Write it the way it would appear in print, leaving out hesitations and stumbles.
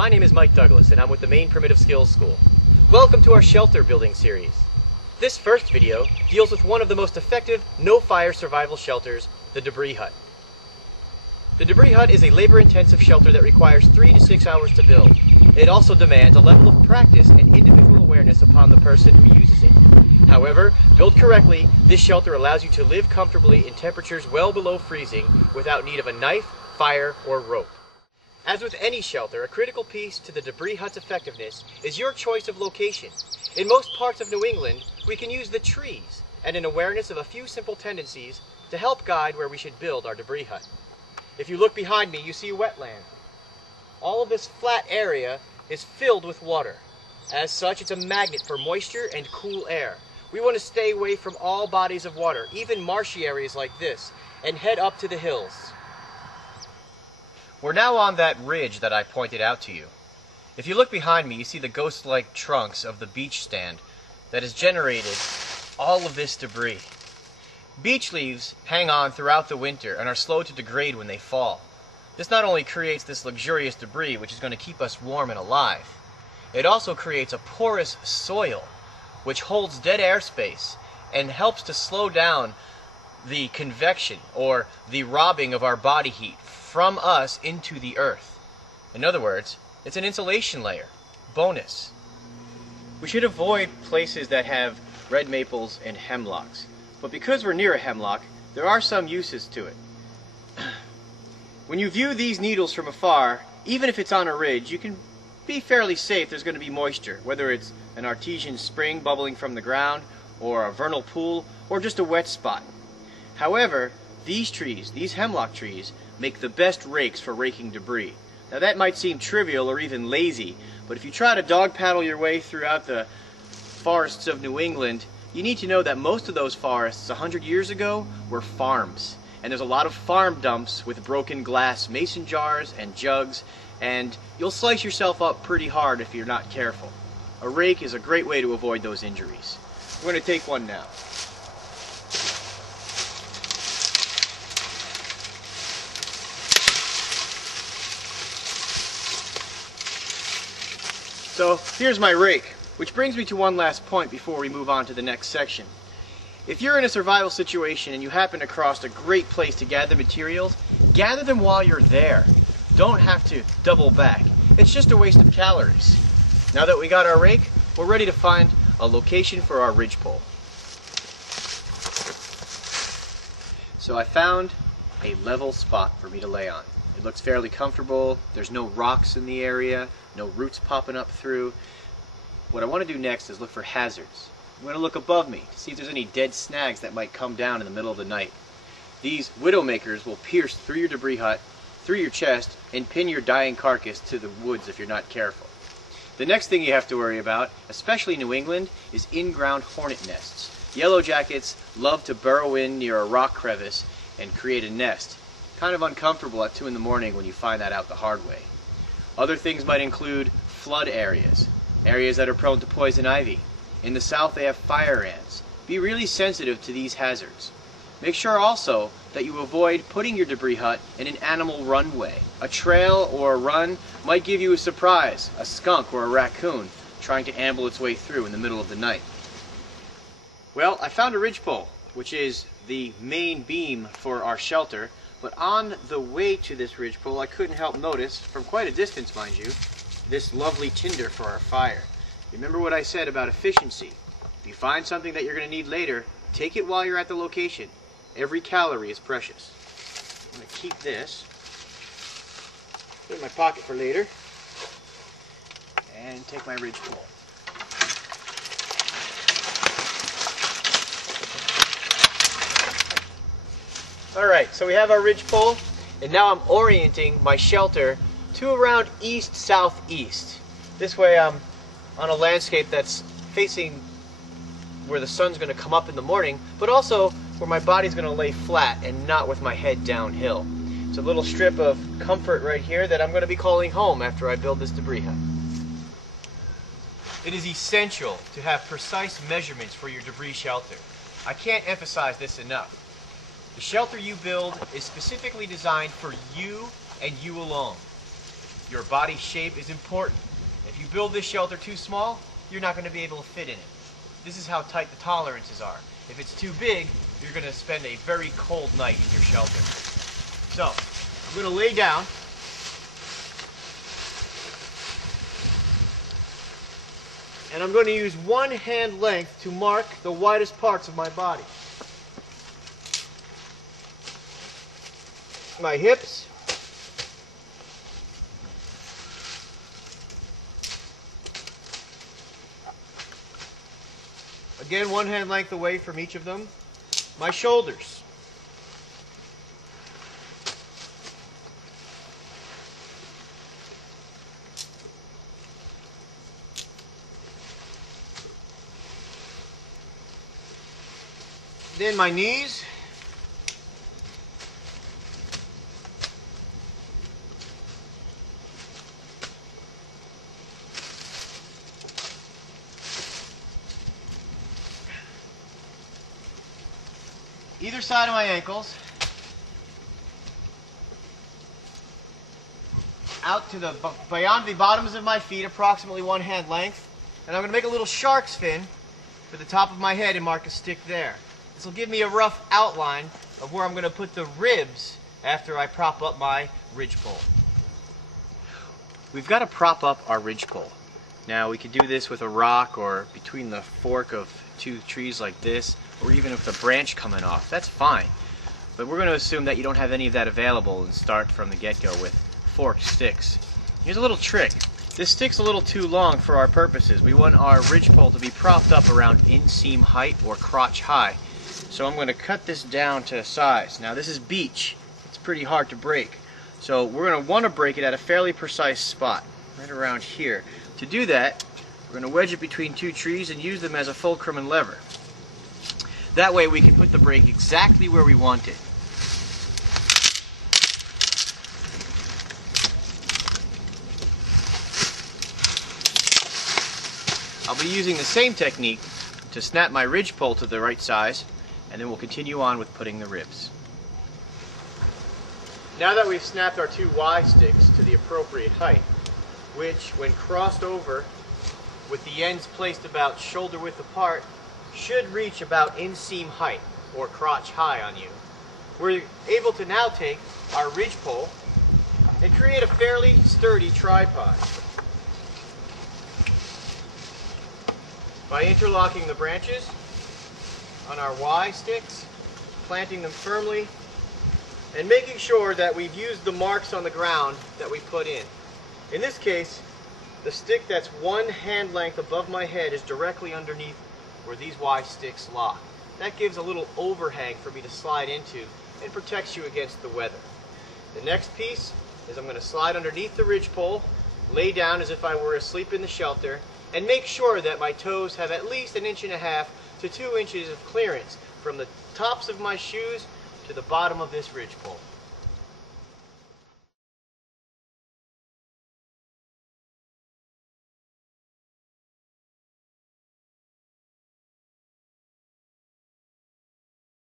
My name is Mike Douglas and I'm with the Maine Primitive Skills School. Welcome to our shelter building series. This first video deals with one of the most effective no-fire survival shelters, the debris hut. The debris hut is a labor-intensive shelter that requires 3 to 6 hours to build. It also demands a level of practice and individual awareness upon the person who uses it. However, built correctly, this shelter allows you to live comfortably in temperatures well below freezing without need of a knife, fire, or rope. As with any shelter, a critical piece to the debris hut's effectiveness is your choice of location. In most parts of New England, we can use the trees and an awareness of a few simple tendencies to help guide where we should build our debris hut. If you look behind me, you see wetland. All of this flat area is filled with water. As such, it's a magnet for moisture and cool air. We want to stay away from all bodies of water, even marshy areas like this, and head up to the hills. We're now on that ridge that I pointed out to you. If you look behind me, you see the ghost-like trunks of the beach stand that has generated all of this debris. Beach leaves hang on throughout the winter and are slow to degrade when they fall. This not only creates this luxurious debris, which is going to keep us warm and alive, it also creates a porous soil which holds dead airspace and helps to slow down the convection or the robbing of our body heat from us into the earth. In other words, it's an insulation layer. Bonus. We should avoid places that have red maples and hemlocks. But because we're near a hemlock, there are some uses to it. When you view these needles from afar, even if it's on a ridge, you can be fairly safe there's going to be moisture, whether it's an artesian spring bubbling from the ground, or a vernal pool, or just a wet spot. However, these trees, these hemlock trees, make the best rakes for raking debris. Now that might seem trivial or even lazy, but if you try to dog paddle your way throughout the forests of New England, you need to know that most of those forests 100 years ago were farms. And there's a lot of farm dumps with broken glass mason jars and jugs, and you'll slice yourself up pretty hard if you're not careful. A rake is a great way to avoid those injuries. We're going to take one now. So here's my rake, which brings me to one last point before we move on to the next section. If you're in a survival situation and you happen across a great place to gather materials, gather them while you're there. Don't have to double back. It's just a waste of calories. Now that we got our rake, we're ready to find a location for our ridgepole. So I found a level spot for me to lay on. It looks fairly comfortable. There's no rocks in the area, no roots popping up through. What I want to do next is look for hazards. I'm going to look above me to see if there's any dead snags that might come down in the middle of the night. These widowmakers will pierce through your debris hut, through your chest, and pin your dying carcass to the woods if you're not careful. The next thing you have to worry about, especially in New England, is in-ground hornet nests. Yellow jackets love to burrow in near a rock crevice and create a nest. Kind of uncomfortable at 2 in the morning when you find that out the hard way. Other things might include flood areas, areas that are prone to poison ivy. In the south they have fire ants. Be really sensitive to these hazards. Make sure also that you avoid putting your debris hut in an animal runway. A trail or a run might give you a surprise, a skunk or a raccoon trying to amble its way through in the middle of the night. Well, I found a ridgepole, which is the main beam for our shelter. But on the way to this ridgepole, I couldn't help notice, from quite a distance mind you, this lovely tinder for our fire. Remember what I said about efficiency. If you find something that you're going to need later, take it while you're at the location. Every calorie is precious. I'm going to keep this, put it in my pocket for later, and take my ridgepole. Alright, so we have our ridgepole, and now I'm orienting my shelter to around east-southeast. This way I'm on a landscape that's facing where the sun's going to come up in the morning, but also where my body's going to lay flat and not with my head downhill. It's a little strip of comfort right here that I'm going to be calling home after I build this debris hut. It is essential to have precise measurements for your debris shelter. I can't emphasize this enough. The shelter you build is specifically designed for you and you alone. Your body shape is important. If you build this shelter too small, you're not going to be able to fit in it. This is how tight the tolerances are. If it's too big, you're going to spend a very cold night in your shelter. So, I'm going to lay down. And I'm going to use one hand length to mark the widest parts of my body. My hips. Again, one hand length away from each of them. My shoulders. Then my knees. Either side of my ankles. Out to the beyond the bottoms of my feet, approximately one hand length. And I'm going to make a little shark's fin for the top of my head and mark a stick there. This will give me a rough outline of where I'm going to put the ribs after I prop up my ridgepole. We've got to prop up our ridgepole. Now we could do this with a rock or between the fork of two trees like this, or even with a branch coming off. That's fine. But we're going to assume that you don't have any of that available and start from the get-go with forked sticks. Here's a little trick. This stick's a little too long for our purposes. We want our ridgepole to be propped up around inseam height or crotch high. So I'm going to cut this down to size. Now this is beech. It's pretty hard to break. So we're going to want to break it at a fairly precise spot, right around here. To do that, we're going to wedge it between two trees and use them as a fulcrum and lever. That way we can put the break exactly where we want it. I'll be using the same technique to snap my ridgepole to the right size, and then we'll continue on with putting the ribs. Now that we've snapped our two Y sticks to the appropriate height, which, when crossed over with the ends placed about shoulder width apart, should reach about inseam height or crotch high on you, we're able to now take our ridgepole and create a fairly sturdy tripod. By interlocking the branches on our Y sticks, planting them firmly, and making sure that we've used the marks on the ground that we put in. In this case, the stick that's one hand length above my head is directly underneath where these Y sticks lock. That gives a little overhang for me to slide into and protects you against the weather. The next piece is I'm going to slide underneath the ridgepole, lay down as if I were asleep in the shelter, and make sure that my toes have at least 1.5 inches to 2 inches of clearance from the tops of my shoes to the bottom of this ridgepole.